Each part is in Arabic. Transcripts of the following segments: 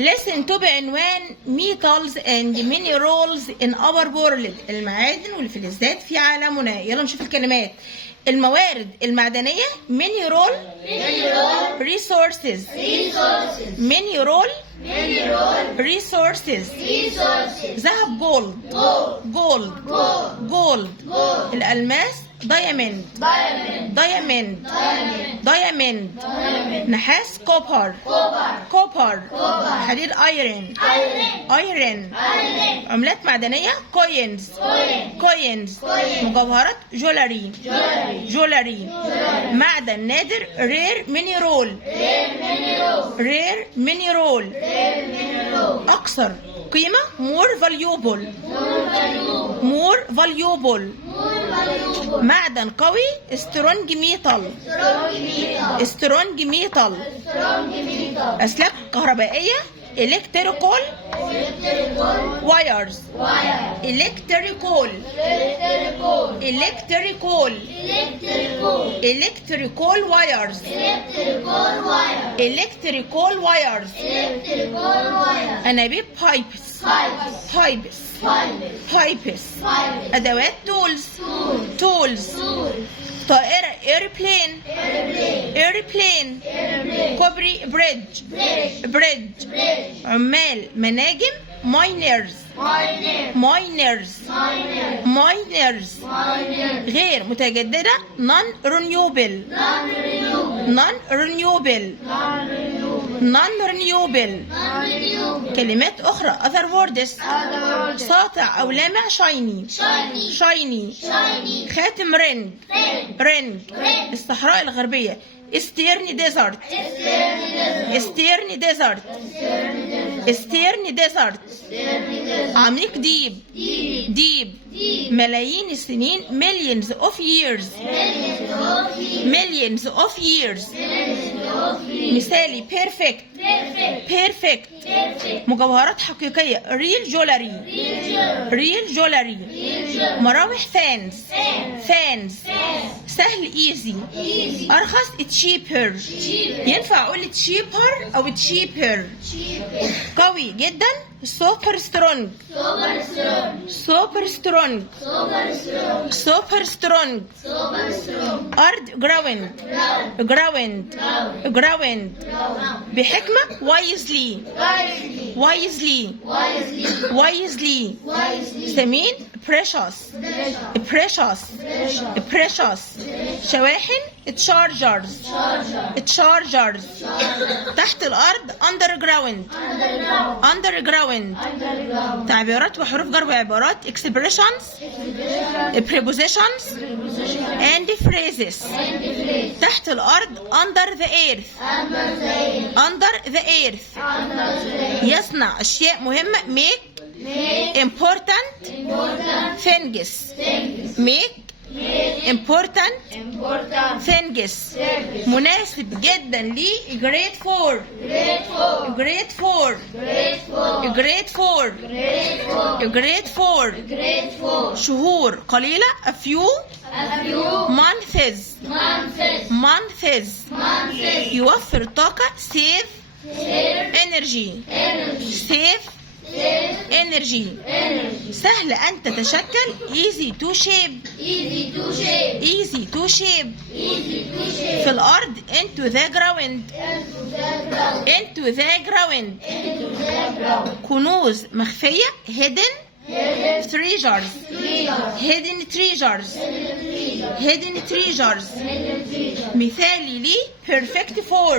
lesson 2 بعنوان metals and minerals in our world. المعادن والفلزات في عالمنا. يلا نشوف الكلمات. الموارد المعدنية mineral resources mineral resources ذهب gold الألماس diamond نحاس copper حديد iron عملات معدنية coins مجوهرات jewelry معدن نادر rare mineral أكثر قيمة more valuable معدن قوي strong metal أسلاك كهربائية electrical wires electrical wires أنابيب pipes أدوات tools طائرة airplane كوبري bridge عمال مناجم miners غير متجددة non renewable كلمات أخرى other words ساطع أو لامع shiny خاتم ring الصحراء الغربية eastern desert عميق deep ملايين السنين millions of years مثالي perfect مجوهرات حقيقية real jewelry مراوح fans سهل easy أرخص cheaper ينفع أقول cheaper أو cheaper قوي جدا super strong أرض ground بحكمة wisely ثمين precious شواحن chargers تحت الأرض underground تعبيرات وحروف جر وعبارات expressions prepositions and phrases تحت الأرض under the earth يصنع أشياء مهمة make important things مناسب جدا لي grateful شهور قليلة a few months يوفر طاقة save energy سهل أن تتشكل easy to shape في الأرض into the ground كنوز مخفية hidden treasures مثالي لي perfect for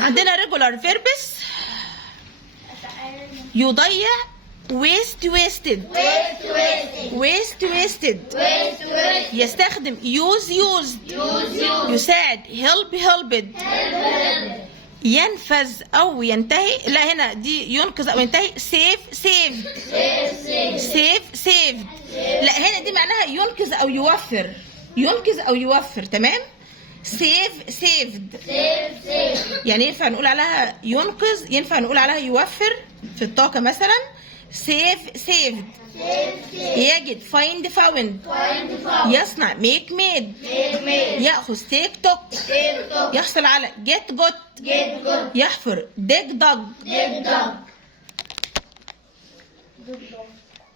عندنا regular verbs يضيع wasted يستخدم used يساعد helped ينفذ أو ينتهي لا هنا دي ينقذ أو ينتهي saved لا هنا دي معناها ينقذ أو يوفر تمام saved يعني ينفع نقول عليها ينقذ ينفع نقول عليها يوفر في الطاقة مثلا saved يجد find found يصنع make made يأخذ تيك توك. يحصل على get got. يحفر dig dug.